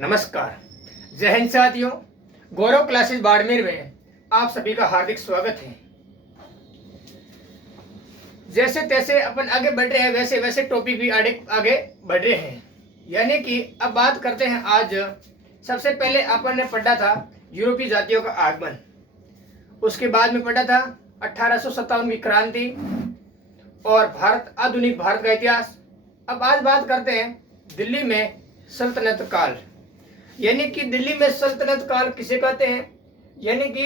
नमस्कार, जय हिंद साथियों। गौरव क्लासेस बाड़मेर में आप सभी का हार्दिक स्वागत है। जैसे तैसे अपन आगे बढ़ रहे हैं, वैसे वैसे टॉपिक भी आगे बढ़ रहे हैं। यानी कि अब बात करते हैं आज। सबसे पहले अपन ने पढ़ा था यूरोपीय जातियों का आगमन, उसके बाद में पढ़ा था 1857 की क्रांति और आधुनिक भारत का इतिहास। अब आज बात करते हैं दिल्ली में सल्तनत काल। यानी कि दिल्ली में सल्तनत काल किसे कहते हैं? यानी कि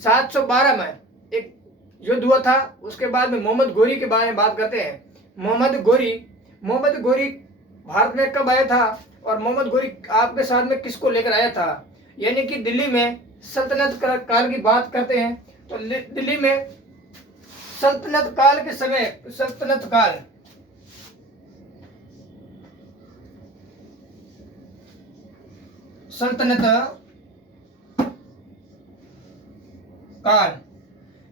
712 में एक युद्ध हुआ था, उसके बाद में मोहम्मद गोरी के बारे में बात करते हैं। मोहम्मद गोरी भारत में कब आया था और मोहम्मद गोरी आपके साथ में किसको लेकर आया था? यानी कि दिल्ली में सल्तनत काल की बात करते हैं तो दिल्ली में सल्तनत काल के समय सल्तनत काल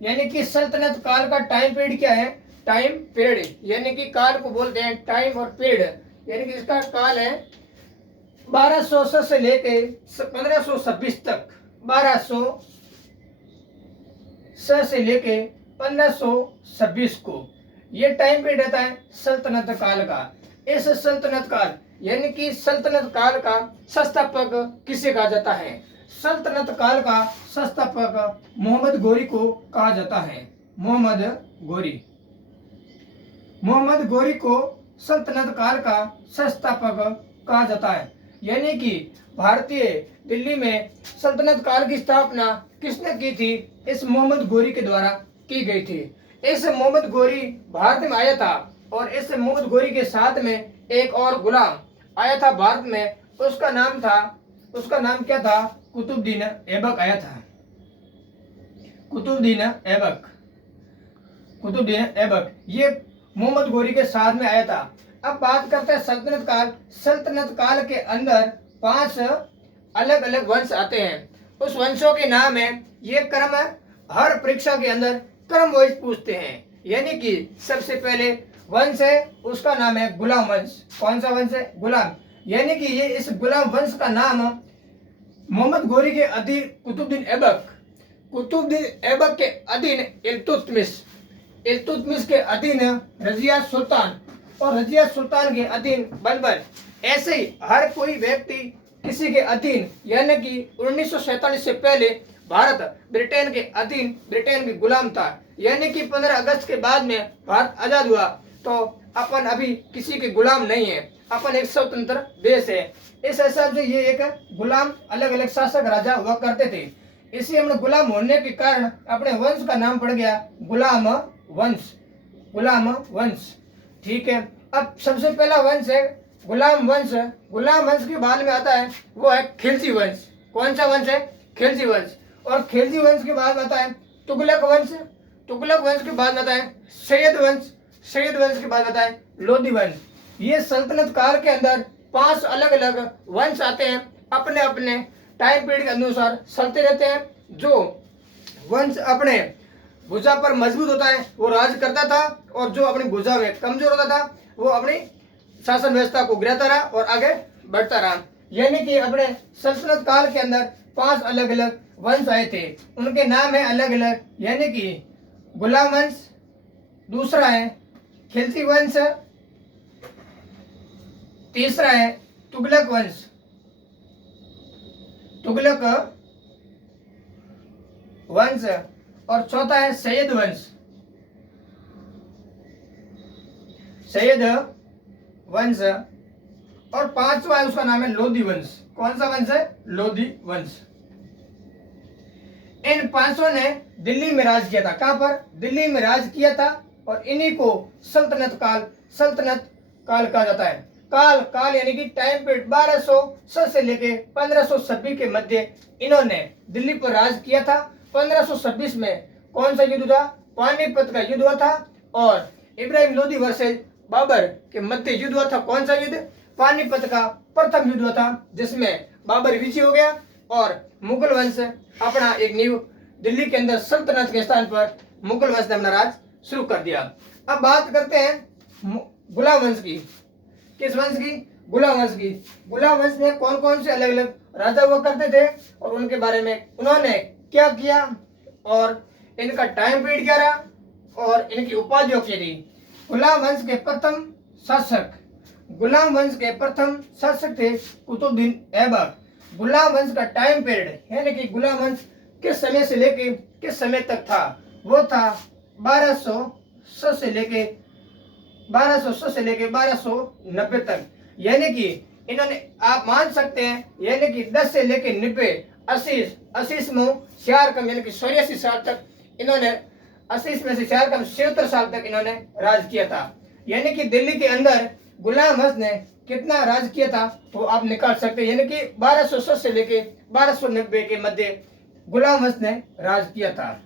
यानी कि सल्तनत काल का टाइम पीरियड क्या है? टाइम पीरियड यानी कि काल को बोलते हैं टाइम और पीरियड। यानी कि इसका काल है 1200 से लेके 1526 तक। 1200 से लेके 1526 को ये टाइम पीरियड रहता है सल्तनत काल का। इस सल्तनत काल यानी कि सल्तनत काल का संस्थापक किसे कहा जाता है? सल्तनत काल का संस्थापक मोहम्मद गोरी को कहा जाता है। मोहम्मद गोरी को सल्तनत काल का संस्थापक कहा जाता है। यानी कि भारतीय दिल्ली में सल्तनत काल की स्थापना किसने की थी? इस मोहम्मद गोरी के द्वारा की गई थी। इस मोहम्मद गोरी भारत में आया था और इस मोहम्मद गोरी के साथ में एक और गुलाम आया था भारत में। उसका नाम क्या था? कुतुबुद्दीन ऐबक आया था। कुतुबुद्दीन ऐबक ये मोहम्मद गोरी के साथ में आया था। अब बात करते हैं सल्तनत काल। सल्तनत काल के अंदर 5 अलग अलग वंश आते हैं। उस वंशों के नाम है, ये क्रम हर परीक्षा के अंदर क्रम वाइज पूछते हैं। यानी कि सबसे पहले वंश है, उसका नाम है गुलाम वंश। कौन सा वंश है? गुलाम। यानी कि ये इस गुलाम वंश का नाम मोहम्मद गोरी के अधीन कुतुबुद्दीन ऐबक के अधीन इल्तुतमिश के अधीन रजिया सुल्तान और रजिया सुल्तान के अधीन बलबल। ऐसे ही हर कोई व्यक्ति किसी के अधीन, यानी कि 1947 से पहले भारत ब्रिटेन के अधीन, ब्रिटेन के गुलाम था। यानी कि 15 अगस्त के बाद में भारत आजाद हुआ तो अपन अभी किसी के गुलाम नहीं है, अपन एक स्वतंत्र देश है। इस हिसाब से ये एक गुलाम अलग अलग शासक राजा हुआ करते थे। इसी हमने गुलाम होने के कारण अपने वंश का नाम पड़ गया गुलाम वंश। ठीक है। अब सबसे पहला वंश है गुलाम वंश। गुलाम वंश के बाद में आता है वो है खिलजी वंश। कौन सा वंश है? खिलजी वंश। और खिलजी वंश के बाद आता है तुगलक वंश। तुगलक वंश के बाद आता है सैयद वंश के बाद आता है लोधी वंश। ये सल्तनत काल के अंदर 5 अलग अलग वंश आते हैं, अपने अपने टाइम पीरियड के अनुसार चलते रहते हैं। जो वंश अपने भुजा पर मजबूत होता है वो राज करता था और जो अपनी भुजा में कमजोर होता था वो अपनी शासन व्यवस्था को गिराता रहा और आगे बढ़ता रहा। यानी कि अपने सल्तनत काल के अंदर 5 अलग अलग वंश आए थे, उनके नाम है अलग अलग। यानी कि गुलाम वंश, दूसरा है खिलजी वंश, तीसरा है तुगलक वंश और चौथा है सैयद वंश और पांचवा है उसका नाम है लोधी वंश। कौन सा वंश है? लोधी वंश। इन 5 ने दिल्ली में राज किया था। कहां पर? दिल्ली में राज किया था और इन्हीं को सल्तनत काल कहा जाता है। काल यानी कि टाइम पीरियड 1200 से लेके 1526 के मध्य इन्होंने दिल्ली पर राज किया था। 1526 में कौन सा युद्ध था? पानीपत का युद्ध हुआ था और इब्राहिम लोधी वर्सेस बाबर के मध्य युद्ध हुआ था। कौन सा युद्ध? पानीपत का प्रथम युद्ध हुआ था, जिसमें बाबर विजयी हो गया और मुगल वंश अपना एक नींव दिल्ली के अंदर सल्तनत के स्थान पर मुगल वंश ने अपना राज शुरू कर दिया। अब बात करते हैं गुलाम वंश की। किस वंश की? गुलाम वंश की। गुलाम वंश में कौन कौन से अलग अलग राजा हुआ करते थे और उनके बारे में उन्होंने क्या किया और इनका टाइम पीरियड क्या रहा और इनकी उपाधियों क्या थी। गुलाम वंश के प्रथम शासक, गुलाम वंश के प्रथम शासक थे कुतुबुद्दीन ऐबक। गुलाम वंश का टाइम पीरियड यानी कि गुलाम वंश किस समय से लेके किस समय तक था, वो था 1200 से लेके 1290 तक। यानी कि इन्होंने आप मान सकते हैं यानी कि 10 से लेके 90 80 में 4 कम यानी कि 84 साल तक इन्होंने 80 में से 4 कम 76 साल तक इन्होंने राज किया था। यानी कि दिल्ली के अंदर गुलाम वंश ने कितना राज किया था वो आप निकाल सकते हैं। यानी कि 1200 से लेके 1290 के मध्य गुलाम वंश ने राज किया था।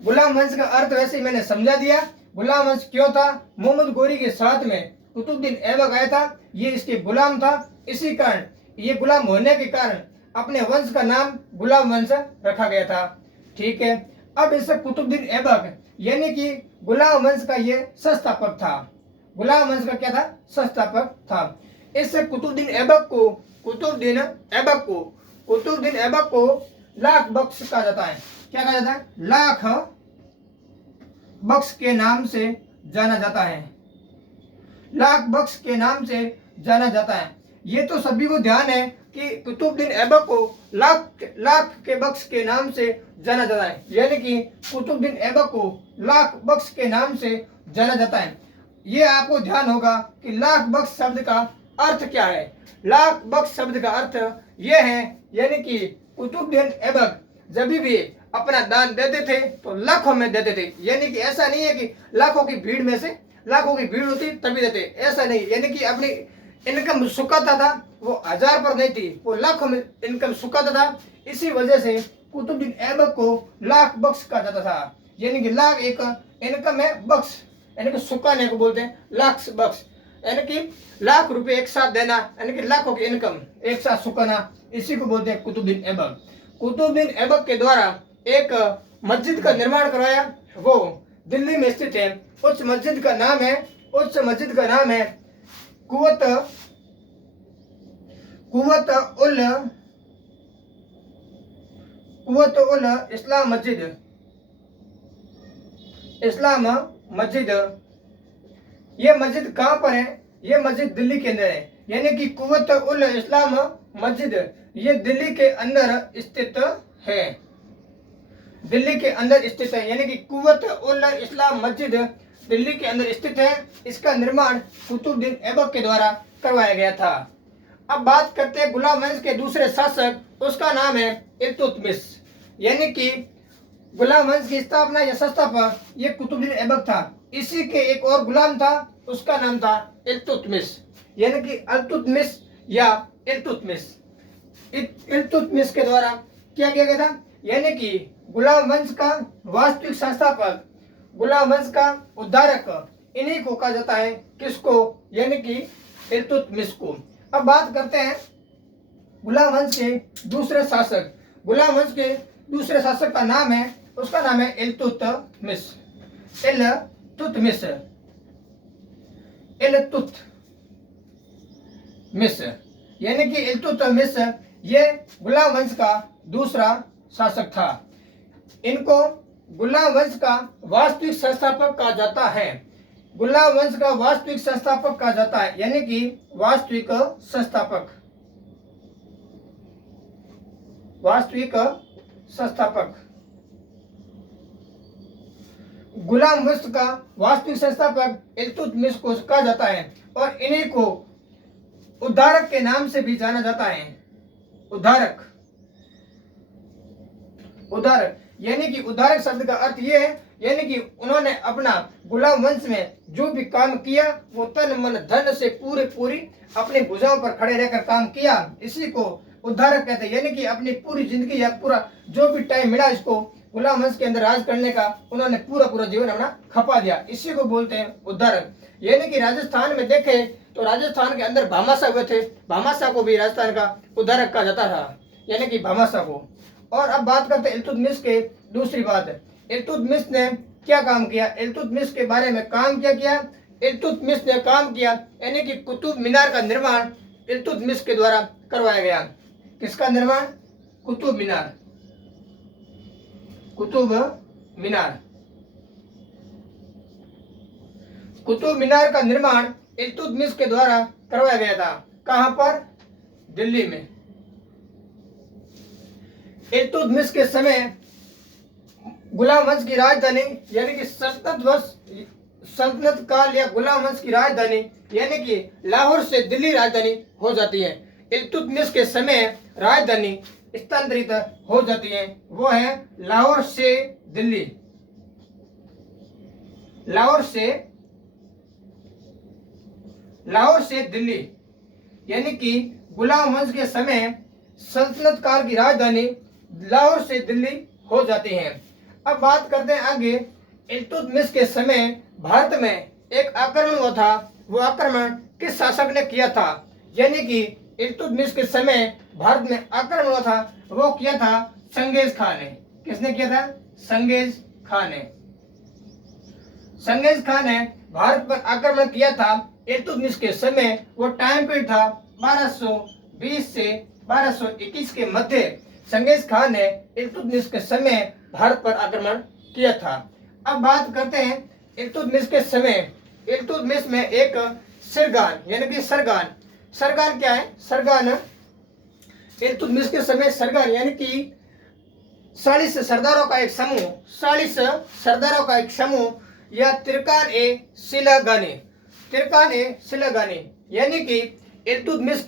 गुलाम वंश का अर्थ वैसे मैंने समझा दिया। गुलाम वंश क्यों था, मोहम्मद गोरी के साथ में कुतुबुद्दीन ऐबक आया था, ये इसके गुलाम था, इसी कारण ये गुलाम होने के कारण अपने वंश का नाम गुलाम वंश रखा गया था। ठीक है, अब इसे कुतुबुद्दीन ऐबक यानी कि गुलाम वंश का ये संस्थापक था। गुलाम वंश का क्या था, संस्थापक था। इससे कुतुबुद्दीन ऐबक को लाख बख्श कहा जाता है। क्या कहा जाता है, लाख बख्श के नाम से जाना जाता है, लाख बख्श के नाम से जाना जाता है। ये तो सभी को ध्यान है कि कुतुबुद्दीन ऐबक को लाख के बख्श के नाम से जाना जाता है। यानी कि कुतुबुद्दीन ऐबक को लाख बख्श के नाम से जाना जाता है। ये आपको ध्यान होगा कि लाख बख्श शब्द का अर्थ क्या है। लाख बख्श शब्द का अर्थ यह है यानी कि कुतुबुद्दीन ऐबक जब भी अपना दान देते थे तो लाखों में देते थे। यानी कि ऐसा नहीं है कि लाखों की भीड़ में से लाखों की भीड़ होती तभी देते, ऐसा नहीं। यानी कि अपनी इनकम सुखाता था, वो 1000 पर नहीं थी, वो लाखों में इनकम सुखाता था। इसी वजह से कुतुबुद्दीन ऐबक को लाख बख्श कहा जाता था। यानी कि लाख एक इनकम है, बख्श यानी कि सुखाने को बोलते हैं, लाख बख्श यानी कि लाख रुपए एक साथ देना, यानी कि लाखों की इनकम एक साथ सुखाना, इसी को बोलते हैं कुतुबुद्दीन ऐबक। कुतुबुद्दीन ऐबक के द्वारा एक मस्जिद का निर्माण करवाया, वो दिल्ली में स्थित है। उस मस्जिद का नाम है कुवत उल इस्लाम मस्जिद। ये मस्जिद कहाँ पर है, ये मस्जिद दिल्ली के अंदर है। यानी कि कुवत उल इस्लाम मस्जिद ये दिल्ली के अंदर स्थित है, दिल्ली के अंदर स्थित है। यानी कि कुवत उल इस्लाम मस्जिद दिल्ली के अंदर स्थित है। इसका निर्माण कुतुबुद्दीन ऐबक के द्वारा करवाया गया था। अब बात करते हैं गुलाम वंश के दूसरे शासक, उसका नाम है इल्तुतमिश। यानी कि गुलाम वंश की स्थापना या संस्थापक ये कुतुबुद्दीन ऐबक था। इसी के एक और गुलाम था, उसका नाम था इल्तुतमिश। यानी कि अल्तुतमिश या इल्तुतमिश। इल्तुतमिश के द्वारा क्या किया गया था, यानी कि गुलाम वंश का वास्तविक संस्थापक, गुलाम वंश का उद्धारक, इन्हीं को कहा जाता है। किसको, यानी कि इल्तुतमिश को। अब बात करते हैं गुलाम वंश के दूसरे शासक। गुलाम वंश के दूसरे शासक का नाम है, उसका नाम है इल्तुतमिश। यानी कि इल्तुतमिश ये गुलाम वंश का दूसरा शासक था। इनको गुलाम वंश का वास्तविक संस्थापक कहा जाता है। गुलाम वंश का वास्तविक संस्थापक कहा जाता है, यानी कि वास्तविक संस्थापक। गुलाम वंश का वास्तविक संस्थापक इल्तुतमिश को कहा जाता है और इन्हीं को उद्धारक के नाम से भी जाना जाता है। उद्धारक यानी कि उद्धारक शब्द का अर्थ ये है, यानी कि उन्होंने अपना गुलाम वंश में जो भी काम किया वो तन मन धन से पूरी अपनी भुजाओं पर खड़े रहकर काम किया, इसी को उद्धारक कहते हैं। यानी कि अपनी पूरी जिंदगी या पूरा जो भी टाइम मिला इसको गुलाम वंश के अंदर राज करने का, उन्होंने पूरा जीवन अपना खपा दिया, इसी को बोलते हैं उद्धारक। यानी कि राजस्थान में देखे तो राजस्थान के अंदर भामाशाह हुए थे, भामाशाह को भी राजस्थान का उद्धारक कहा जाता था, यानी कि भामाशाह को। और अब बात करते हैं इल्तुतमिश के दूसरी बात है, इल्तुतमिश ने क्या काम किया। इल्तुतमिश के बारे में काम क्या किया इल्तुतमिश ने काम किया, यानी कि कुतुब मीनार का निर्माण इल्तुतमिश के द्वारा करवाया गया। किसका निर्माण? कुतुब मीनार। कुतुब मीनार। कुतुब मीनार का निर्माण इल्तुतमिश के द्वारा करवाया गया था। कहां पर? दिल्ली में। इल्तुतमिश के समय गुलाम वंश की राजधानी यानी कि सल्तनत काल या गुलाम वंश की राजधानी यानी कि लाहौर से दिल्ली राजधानी हो जाती है। इल्तुतमिश के समय राजधानी स्थानांतरित हो जाती है, वो है लाहौर से दिल्ली। लाहौर से दिल्ली यानी कि गुलाम वंश के समय सल्तनत काल की राजधानी लाहौर से दिल्ली हो जाती है। अब बात करते हैं आगे। इल्तुतमिश के समय भारत में एक आक्रमण हुआ था। वो आक्रमण किस शासक ने किया था? यानी कि इल्तुतमिश के समय भारत में आक्रमण हुआ था, वो किया था चंगेज खान ने। किसने किया था? चंगेज खान ने। चंगेज खान ने भारत पर आक्रमण किया था। इल्तुतमिश के समय वो टाइम पीरियड था 1220 से 1221 के मध्य। चंगेज खान ने इल्तुतमिश के समय भारत पर आक्रमण किया था। अब बात करते हैं इल्तुतमिश के समय। इल्तुतमिश में एक सरगान यानी कि सरगान क्या है? सरगान इल्तुतमिश के समय सरगान यानी कि 40 सरदारों का एक समूह या तिरकान ए सिलागानी यानी कि इल्तुतमिश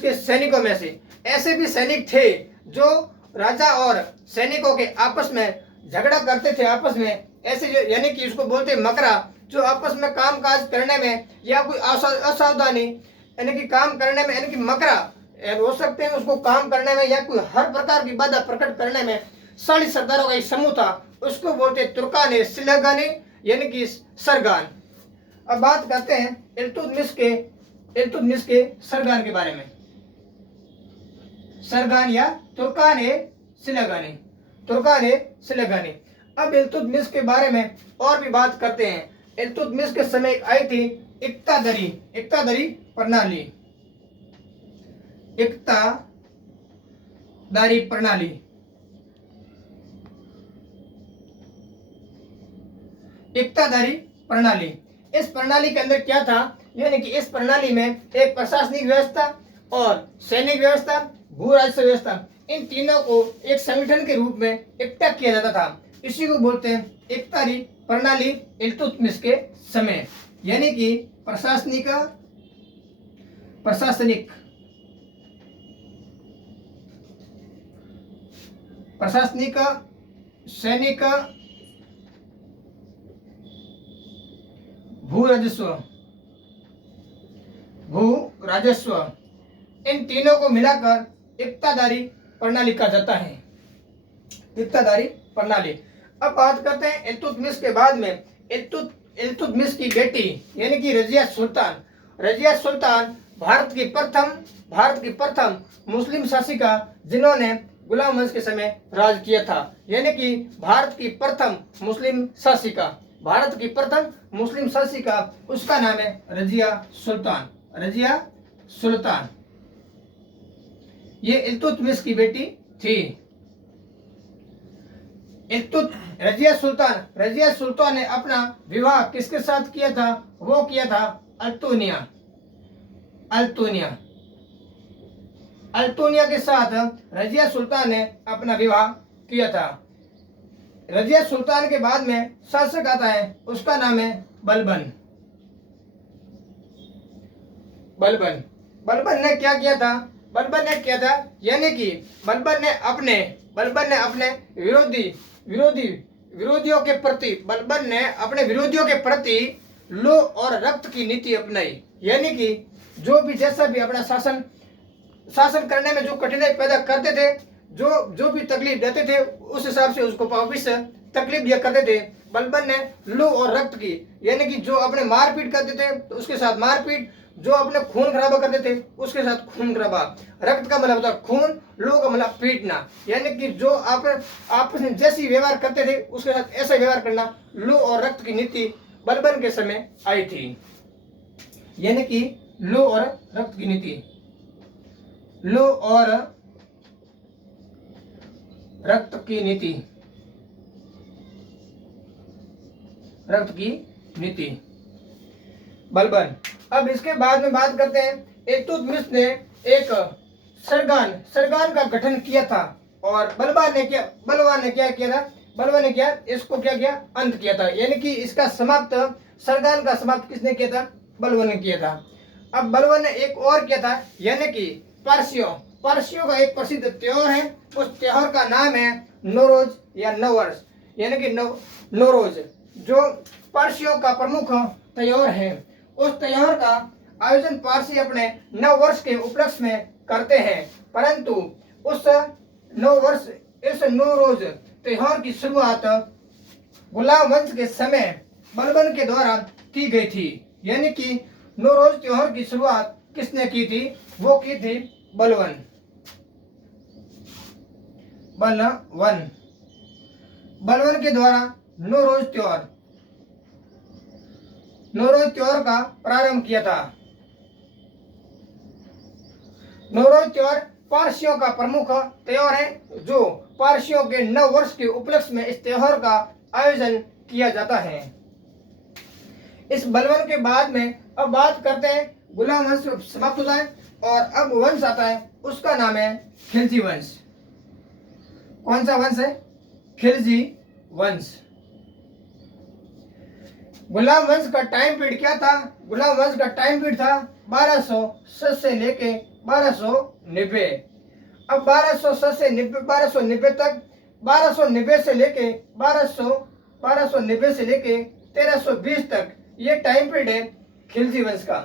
के सैनिकों में से ऐसे भी सैनिक थे जो राजा और सैनिकों के आपस में झगड़ा करते थे। आपस में ऐसे जो यानी कि उसको बोलते मकरा, जो आपस में काम काज करने में या कोई असावधानी यानी कि काम करने में यानी कि मकरा हो सकते हैं, उसको काम करने में या कोई हर प्रकार की बाधा प्रकट करने में 40 सरदारों का एक समूह था, उसको बोलते तुर्कान सिलागानी यानी कि सरगान। अब बात करते हैं इल्तुतमिश के सरगान के बारे में। सरगान या तुर्कान सिलागानी। अब इल्तुतमिश के बारे में और भी बात करते हैं। इल्तुतमिश के समय आई थी इक्तादारी प्रणाली। इस प्रणाली के अंदर क्या था? यानी कि इस प्रणाली में एक प्रशासनिक व्यवस्था और सैनिक व्यवस्था, भू राजस्व व्यवस्था, इन तीनों को एक संगठन के रूप में इकट्ठा किया जाता था। इसी को बोलते हैं इक्तादारी प्रणाली इल्तुतमिश के समय। यानी कि प्रशासनिक, सैनिक, भू राजस्व, इन तीनों को मिलाकर इक्तादारी प्रणाली कहा जाता है। इक्तादारी प्रणाली। अब बात करते हैं इल्तुतमिश के बाद में इल्तुतमिश की बेटी यानी कि रजिया सुल्तान भारत की प्रथम मुस्लिम शासिका जिन्होंने गुलाम वंश के समय राज किया था। यानी कि भारत की प्रथम मुस्लिम शासिका उसका नाम है रजिया सुल्तान। ये इल्तुतमिश की बेटी थी। रजिया सुल्तान ने अपना विवाह किसके साथ किया था? वो किया था अल्तुनिया के साथ रजिया सुल्तान ने अपना विवाह किया था। रजिया सुल्तान के बाद में शासक आता है, उसका नाम है बलबन ने क्या किया था? यानी कि बलबन ने अपने विरोधियों के प्रति लौ और रक्त की नीति अपनाई। यानी कि जो भी जैसा भी अपना शासन करने में जो कठिनाई पैदा करते थे, जो भी तकलीफ देते थे, उस हिसाब से उसको वापिस तकलीफ दिया करते थे। बलबन ने लू और रक्त की यानी कि जो अपने मारपीट करते थे तो उसके साथ मारपीट, जो अपने खून खराबा करते थे उसके साथ खून खराबा। रक्त का मतलब होता है खून, लू का मतलब पीटना। यानी कि जो आपस में जैसी व्यवहार करते थे उसके साथ ऐसा व्यवहार करना, लू और रक्त की नीति बलबन के समय आई थी, यानी कि लो और रक्त की नीति, लो और रक्त की नीति, रक्त की नीति, बलबन। अब इसके बाद में बात करते हैं, इल्तुतमिश ने एक सरगान का गठन किया था और बलवान ने क्या किया था, बलवान ने क्या इसको क्या किया, अंत किया था, यानी कि इसका समाप्त, सरगान का समाप्त किसने किया था, बलवान ने किया था। अब बलवान ने एक और किया था, यानी कि पारसियों का एक प्रसिद्ध त्योहार है, उस त्योहार का नाम है नौरोज या नववर्ष, यानी कि नौरोज, जो पारसियों का प्रमुख त्योहार है। उस त्योहार का आयोजन पारसी अपने नव वर्ष के उपलक्ष्य में करते हैं, परंतु उस नौरोज त्योहार की शुरुआत गुलाम वंश के समय बलबन के द्वारा की गई थी, यानी कि नौरोज त्योहार की शुरुआत किसने की थी, वो की थी बलबन के द्वारा नौरोज त्योहार का प्रारंभ किया था। नौरोज त्योहार पारसियों का प्रमुख त्योहार है, जो पारसियों के नव वर्ष के उपलक्ष्य में इस त्योहार का आयोजन किया जाता है। इस बलबन के बाद में अब बात करते हैं, गुलाम वंश समाप्त होता है और अब वंश आता है, उसका नाम है खिलजी वंश। कौन सा वंश है, खिलजी वंश। गुलाम वंश का टाइम पीरियड क्या था, गुलाम वंश का टाइम पीरियड था 1207 से लेके 1290। अब 1207 से 1290 तक, 1290 से लेके 1290 से लेके 1320 तक ये टाइम पीरियड है खिलजी वंश का।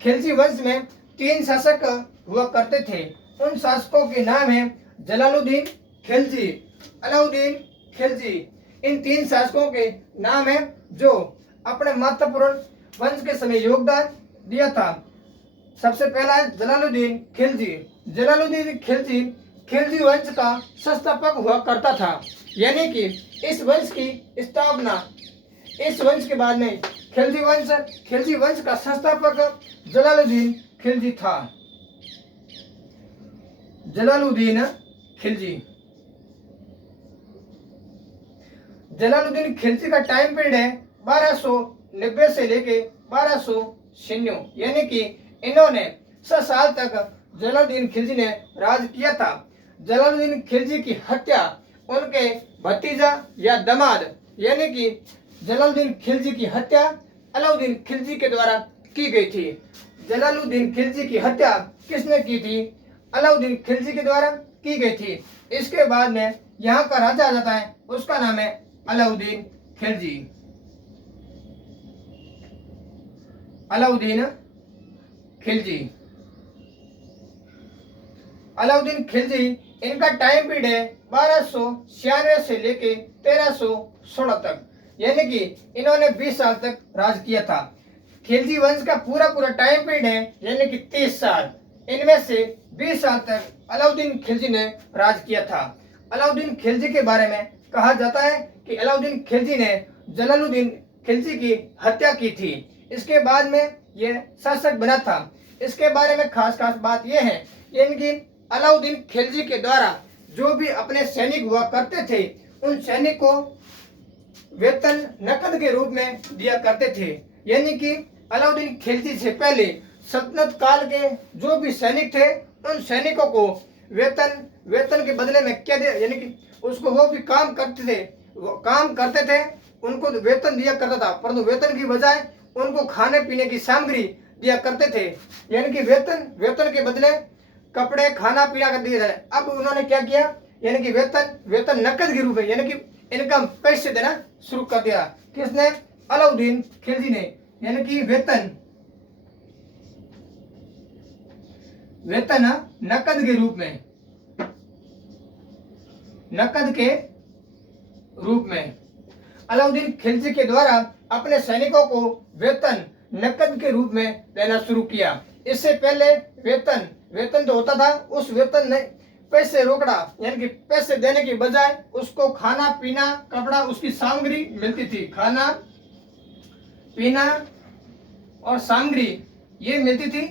खिलजी वंश में 3 शासक हुआ करते थे, उन शासकों के नाम है जलालुद्दीन खिलजी, अलाउद्दीन खिलजी। इन 3 शासकों के नाम है जो अपने महत्वपूर्ण वंश के समय योगदान दिया था। सबसे पहला है जलालुद्दीन खिलजी। जलालुद्दीन खिलजी वंश का संस्थापक हुआ करता था, यानी कि इस वंश की स्थापना, इस वंश के बाद में खिलजी वंश का संस्थापक जलालुद्दीन खिलजी था। जलालुद्दीन खिलजी का टाइम पीरियड है 1290 से लेके 1296, यानी कि इन्होंने 6 साल तक जलालुद्दीन खिलजी ने राज किया था। जलालुद्दीन खिलजी की हत्या उनके भतीजा या दामाद, यानी कि जलालुद्दीन खिलजी की हत्या अलाउद्दीन खिलजी के द्वारा की गई थी। जलालुद्दीन खिलजी की हत्या किसने की थी, अलाउद्दीन खिलजी के द्वारा की गई थी। इसके बाद में यहाँ का राजा आ जाता है, उसका नाम है अलाउद्दीन खिलजी। अलाउद्दीन खिलजी, इनका टाइम पीरियड है 1296 से लेके 1316 तक, यानी कि इन्होंने 20 साल तक राज किया था। खिलजी वंश का पूरा टाइम पीरियड है, यानी कि 30 साल। इनमें से 20 साल तक अलाउद्दीन खिलजी ने राज किया था। अलाउद्दीन खिलजी के बारे में कहा जाता है कि अलाउद्दीन खिलजी ने जलालुद्दीन खिलजी की हत्या की थी। इसके बाद में यह शासक बना था। इसके बारे में खास बात यह है, इनकी अलाउद्दीन खिलजी के द्वारा जो भी अपने सैनिक हुआ करते थे, उन सैनिक को वेतन नकद के रूप में दिया करते थे, यानी कि अलाउद्दीन खिलजी से पहले सल्तनत काल के जो भी सैनिक थे, उन सैनिकों को वेतन के बदले में क्या दिया, यानी कि उसको वो भी काम करते थे, उनको वेतन दिया करता था, परंतु वेतन की बजाय उनको खाने पीने की सामग्री दिया करते थे, यानी कि वेतन के बदले कपड़े खाना पीना कर दिया जाए। अब उन्होंने क्या किया, यानी कि वेतन नकद के रूप में, यानी कि इनकम पैसे देना शुरू कर दिया। किसने, अलाउद्दीन खिलजी ने, यानी कि वेतन नकद के रूप में अलाउद्दीन खिलजी के द्वारा अपने सैनिकों को वेतन नकद के रूप में देना शुरू किया। इससे पहले वेतन तो होता था, उस वेतन ने पैसे रोकड़ा, यानी कि पैसे देने की बजाय उसको खाना पीना कपड़ा उसकी सामग्री मिलती थी। खाना पीना और सामग्री ये मिलती थी।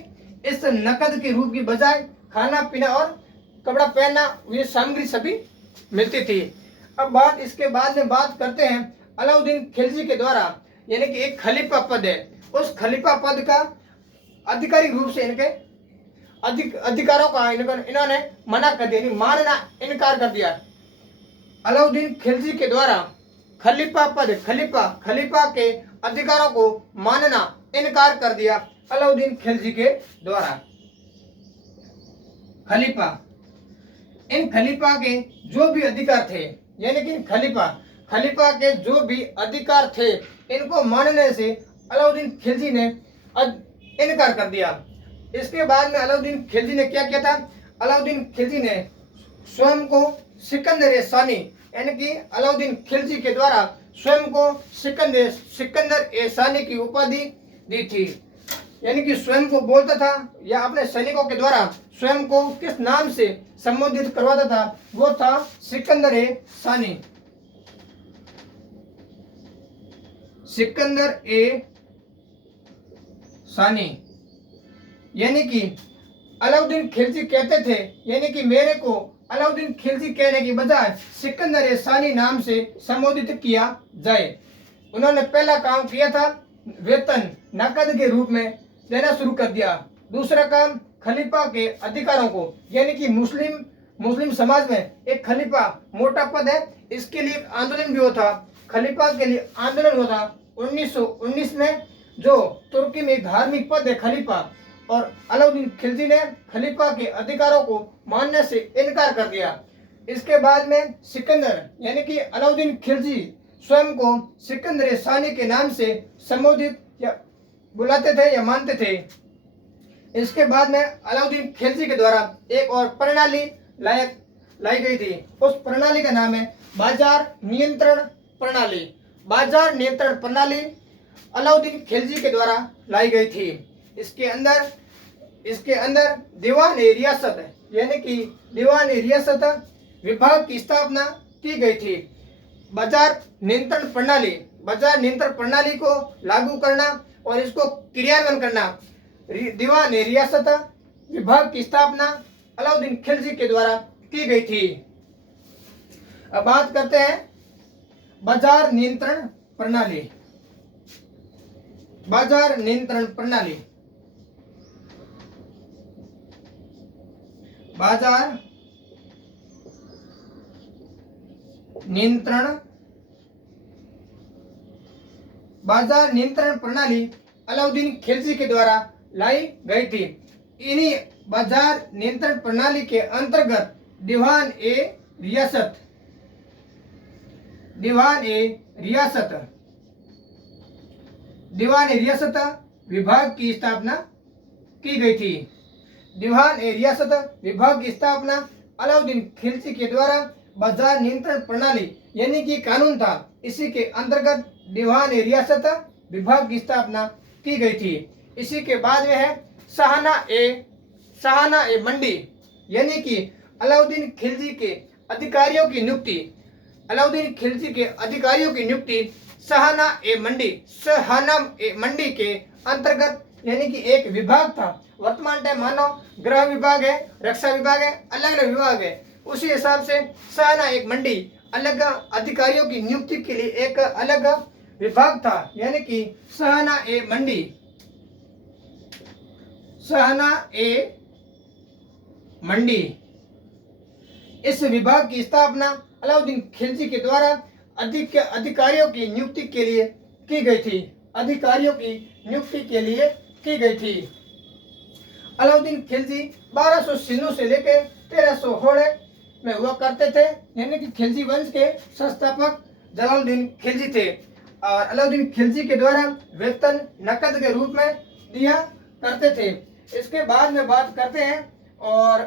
इस नकद के रूप की बजाय खाना पीना और कपड़ा पहनना ये सामग्री सभी मिलती थी। अब इसके बाद में बात करते हैं अलाउद्दीन खिलजी के द्वारा, यानी कि एक खलीफा पद है, उस खलीफा पद का आधिकारिक रूप से इनके अधिकारों का इन्होंने मना कर दिया, मानना इनकार कर दिया। अलाउद्दीन खिलजी के द्वारा खलीफा पद खलीफा के अधिकारों को मानना इनकार कर दिया अलाउद्दीन खिलजी के द्वारा। खलीफा, इन खलीफा के जो भी अधिकार थे, यानी कि खलीफा के जो भी अधिकार थे, इनको मानने से अलाउद्दीन खिलजी ने इनकार कर दिया। इसके बाद में अलाउद्दीन खिलजी ने क्या किया था? अलाउद्दीन खिलजी ने स्वयं को सिकंदर सानी, यानी कि अलाउद्दीन खिलजी के द्वारा स्वयं को सिकंदर सानी की उपाधि दी थी। यानी कि स्वयं को बोलता था या अपने सैनिकों के द्वारा स्वयं को किस नाम से संबोधित करवाता था, वो था सिकंदर सानी। सिकंदर सानी, यानी कि अलाउद्दीन खिलजी कहते थे, यानी कि मेरे को अलाउद्दीन खिलजी कहने की बजाय सिकंदर सानी नाम से संबोधित किया जाए। उन्होंने पहला काम किया था, वेतन नकद के रूप में देना शुरू कर दिया। दूसरा काम, खलीफा के अधिकारों को, यानी कि मुस्लिम समाज में एक खलीफा मोटा पद है, इसके लिए आंदोलन भी हुआ था। खलीफा के लिए आंदोलन हुआ था 1919 में, जो तुर्की में धार्मिक पद है खलीफा, और अलाउद्दीन खिलजी ने खलीफा के अधिकारों को मानने से इनकार कर दिया। इसके बाद में सिकंदर, यानी कि अलाउद्दीन खिलजी स्वयं को सिकंदर सानी के नाम से संबोधित या बुलाते थे या मानते थे। इसके बाद में अलाउद्दीन खिलजी के द्वारा एक और प्रणाली लाई गई थी। उस प्रणाली का नाम है बाजार नियंत्रण प्रणाली। बाजार नियंत्रण प्रणाली अलाउद्दीन खिलजी के द्वारा लाई गई थी। इसके अंदर दीवान रियासत, यानी कि दीवान रियासत विभाग की स्थापना की गई थी। बाजार नियंत्रण प्रणाली को लागू करना और इसको क्रियान्वयन करना, दीवान रियासत विभाग की स्थापना अलाउद्दीन खिलजी के द्वारा की गई थी। अब बात करते हैं बाजार नियंत्रण प्रणाली। बाजार नियंत्रण प्रणाली, बाजार नियंत्रण प्रणाली अलाउद्दीन खिलजी के द्वारा लाई गई थी। इन्हीं बाजार नियंत्रण प्रणाली के अंतर्गत दीवान रियासत विभाग की स्थापना की गई थी। दीवान रियासत विभाग की स्थापना अलाउद्दीन खिलजी के द्वारा बाजार नियंत्रण प्रणाली, यानी कि कानून था, इसी के अंतर्गत दीवान रियासत विभाग की स्थापना की गई थी। इसी के बाद में है सहाना ए मंडी, यानी कि अलाउद्दीन खिलजी के अधिकारियों की नियुक्ति सहाना ए मंडी के अंतर्गत, यानी कि एक विभाग था। वर्तमान टाइम मानो गृह विभाग है, रक्षा विभाग है, अलग अलग विभाग है, उसी हिसाब से सहाना एक मंडी अलग अधिकारियों की नियुक्ति के लिए एक अलग विभाग था, यानी कि सहाना ए मंडी। इस विभाग की स्थापना अलाउद्दीन खिलजी के द्वारा अधिकारियों की नियुक्ति के लिए की गई थी। अलाउद्दीन खिलजी 1200 सिन्नू से लेकर 1300 होड़े में हुआ करते थे, यानी कि खिलजी वंश के संस्थापक जलालुद्दीन खिलजी थे। और अलाउद्दीन खिलजी के द्वारा वेतन नकद के रूप में दिया करते थे। इसके बाद में बात करते हैं और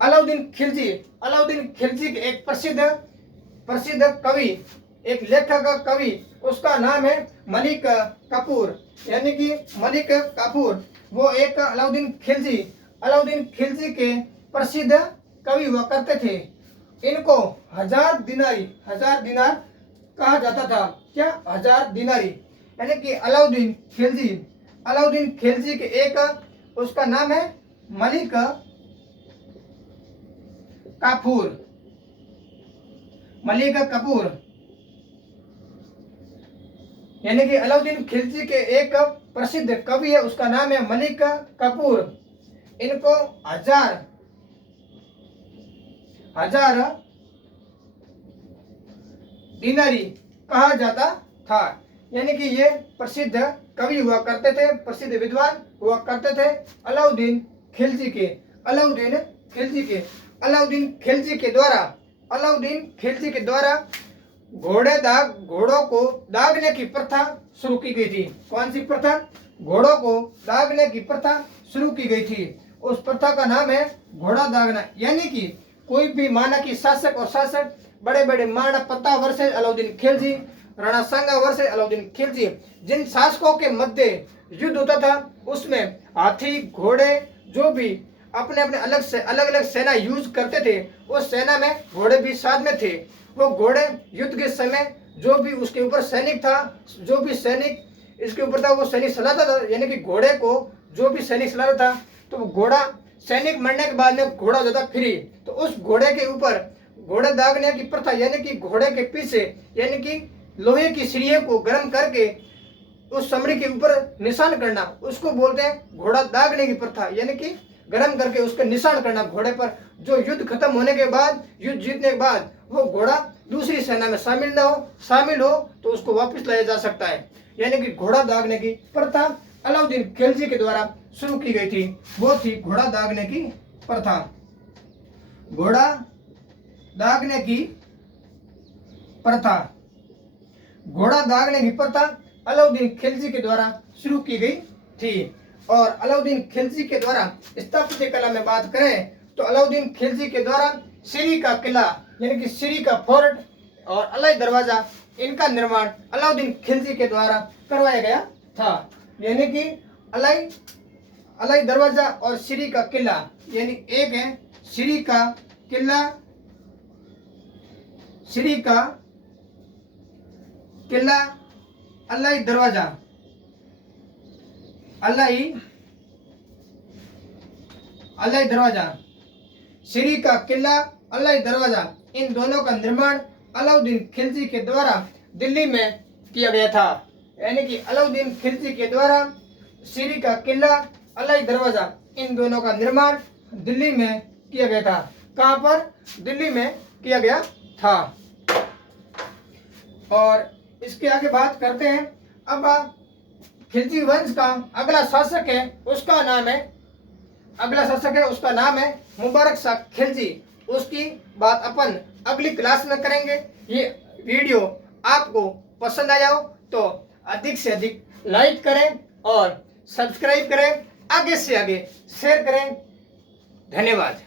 अलाउद्दीन खिलजी के एक प्रसिद्ध कवि, एक लेखक कवि, उसका नाम है मलिक काफूर, यानी कि मलिक काफूर। वो एक अलाउद्दीन खिलजी के प्रसिद्ध कवि हुआ करते थे। इनको हजार दिनार कहा जाता था, क्या 1000 दिनारी, यानी कि अलाउद्दीन खिलजी के एक उसका नाम है मलिक काफूर, यानी कि अलाउद्दीन खिलजी के एक प्रसिद्ध कवि है, उसका नाम है मलिक काफूर। इनको 1000 दिनारी कहा जाता था, यानी कि ये प्रसिद्ध कवि हुआ करते थे, प्रसिद्ध विद्वान हुआ करते थे अलाउद्दीन खिलजी के द्वारा घोड़ों को दागने की प्रथा शुरू की गई थी। कौन सी प्रथा? घोड़ों को दागने की प्रथा शुरू की गई थी। उस प्रथा का नाम है घोड़ा दागना, यानी कि कोई भी माना कि शासक बड़े बड़े महाराणा प्रताप वर्सेस अलाउद्दीन खिलजी, राणा सांगा वर्सेस अलाउद्दीन खिलजी, जिन शासकों के मध्य युद्ध होता था उसमें हाथी घोड़े जो भी अपने अपने अलग सेना यूज करते थे, उस सेना में घोड़े भी साथ में थे। वो घोड़े युद्ध के समय जो भी उसके ऊपर सैनिक था, जो भी सैनिक इसके ऊपर था, वो सैनिक सलाहता था, यानी कि घोड़े को जो भी सैनिक सलाहता था, तो घोड़ा सैनिक मरने के बाद में घोड़ा ज्यादा फ्री, तो उस घोड़े के ऊपर घोड़े दागने की प्रथा, यानी कि घोड़े के पीछे यानी कि लोहे की सिरिये को गर्म करके उस चमड़ी के ऊपर निशान करना, उसको बोलते हैं घोड़ा दागने की प्रथा, यानी कि गर्म करके उसका निशान करना घोड़े पर। जो युद्ध खत्म होने के बाद, युद्ध जीतने के बाद वो घोड़ा दूसरी सेना में शामिल हो तो उसको वापस लाया जा सकता है, यानी कि घोड़ा दागने की प्रथा अलाउद्दीन खिलजी के द्वारा शुरू की गई थी। वो थी घोड़ा दागने की प्रथा। घोड़ा दागने की प्रथा अलाउद्दीन खिलजी के द्वारा शुरू की गई थी। और अलाउद्दीन खिलजी के द्वारा स्थापत्य कला में बात करें तो अलाउद्दीन खिलजी के द्वारा सिरी का किला, यानी कि सिरी का फोर्ट और अलाई दरवाजा, इनका निर्माण अलाउद्दीन खिलजी के द्वारा करवाया गया था। यानी कि अलाई दरवाजा और सिरी का किला, यानी एक है सिरी का किला अलाई दरवाजा, सिरी का किला अलाई दरवाजा, इन दोनों का निर्माण अलाउद्दीन खिलजी के द्वारा दिल्ली में किया गया था। यानी कि अलाउद्दीन खिलजी के द्वारा सिरी का किला अलाई दरवाजा, इन दोनों का निर्माण दिल्ली में किया गया था। कहाँ पर? दिल्ली में किया गया था। और इसके आगे बात करते हैं। अब खिलजी वंश का अगला शासक है, उसका नाम है मुबारक शाह खिलजी। उसकी बात अपन अगली क्लास में करेंगे। ये वीडियो आपको पसंद आया हो तो अधिक से अधिक लाइक करें और सब्सक्राइब करें, आगे से आगे शेयर करें। धन्यवाद।